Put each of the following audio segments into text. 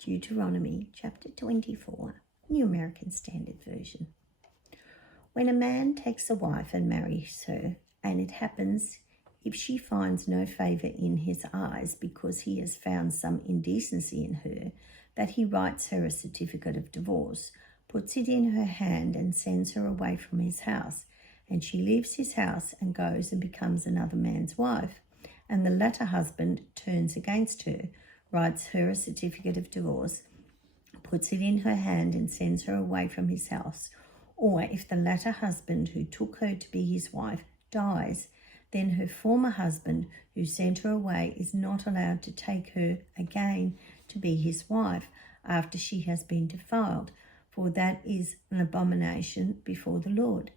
Deuteronomy chapter 24, New American Standard Version. When a man takes a wife and marries her, and it happens, if she finds no favour in his eyes because he has found some indecency in her, that he writes her a certificate of divorce, puts it in her hand and sends her away from his house, and she leaves his house and goes and becomes another man's wife, and the latter husband turns against her, writes her a certificate of divorce, puts it in her hand and sends her away from his house, or if the latter husband who took her to be his wife dies, then her former husband who sent her away is not allowed to take her again to be his wife after she has been defiled, for that is an abomination before the Lord.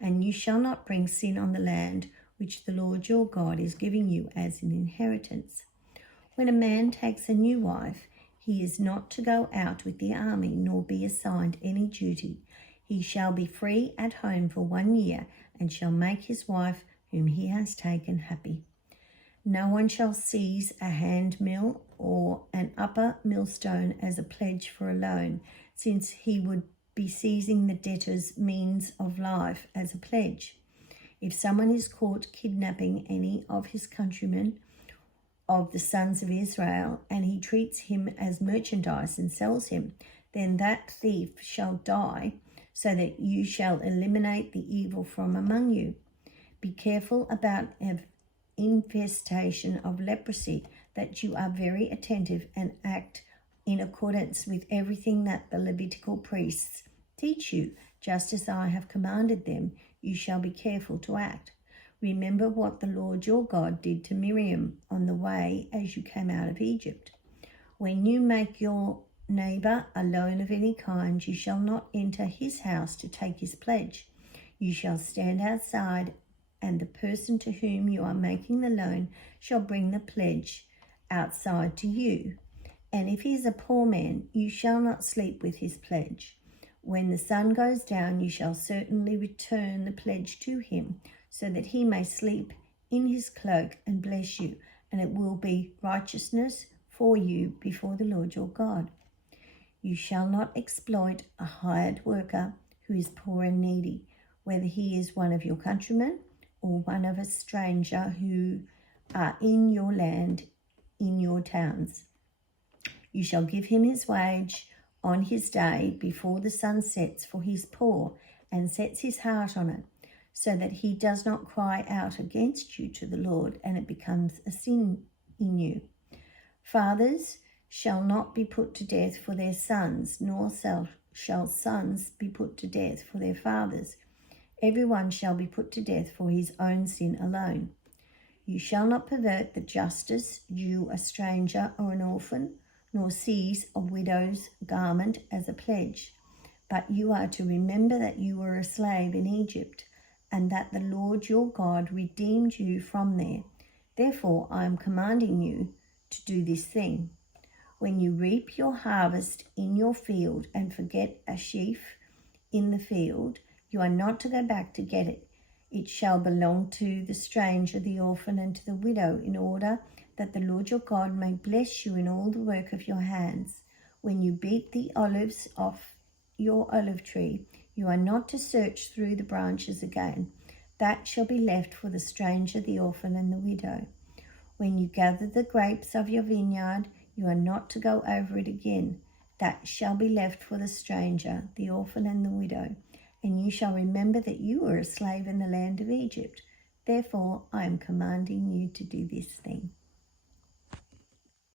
And you shall not bring sin on the land which the Lord your God is giving you as an inheritance. When a man takes a new wife, he is not to go out with the army, nor be assigned any duty. He shall be free at home for 1 year, and shall make his wife whom he has taken happy. No one shall seize a hand mill or an upper millstone as a pledge for a loan, since he would be seizing the debtor's means of life as a pledge. If someone is caught kidnapping any of his countrymen, of the sons of Israel, and he treats him as merchandise and sells him, then that thief shall die, so that you shall eliminate the evil from among you. Be careful about an infestation of leprosy, that you are very attentive and act in accordance with everything that the Levitical priests teach you, just as I have commanded them. You shall be careful to act. Remember what the Lord your God did to Miriam on the way as you came out of Egypt. When you make your neighbour a loan of any kind, you shall not enter his house to take his pledge. You shall stand outside, and the person to whom you are making the loan shall bring the pledge outside to you. And if he is a poor man, you shall not sleep with his pledge. When the sun goes down, you shall certainly return the pledge to him, so that he may sleep in his cloak and bless you, and it will be righteousness for you before the Lord your God. You shall not exploit a hired worker who is poor and needy, whether he is one of your countrymen or one of a stranger who are in your land, in your towns. You shall give him his wage on his day before the sun sets, for he is poor and sets his heart on it, so that he does not cry out against you to the Lord, and it becomes a sin in you. Fathers shall not be put to death for their sons, nor shall sons be put to death for their fathers. Everyone shall be put to death for his own sin alone. You shall not pervert the justice due a stranger or an orphan, nor seize a widow's garment as a pledge. But you are to remember that you were a slave in Egypt, and that the Lord your God redeemed you from there. Therefore I am commanding you to do this thing. When you reap your harvest in your field and forget a sheaf in the field, you are not to go back to get it. It shall belong to the stranger, the orphan, and to the widow, in order that the Lord your God may bless you in all the work of your hands. When you beat the olives off your olive tree, you are not to search through the branches again. That shall be left for the stranger, the orphan, and the widow. When you gather the grapes of your vineyard, you are not to go over it again. That shall be left for the stranger, the orphan, and the widow. And you shall remember that you were a slave in the land of Egypt. Therefore I am commanding you to do this thing.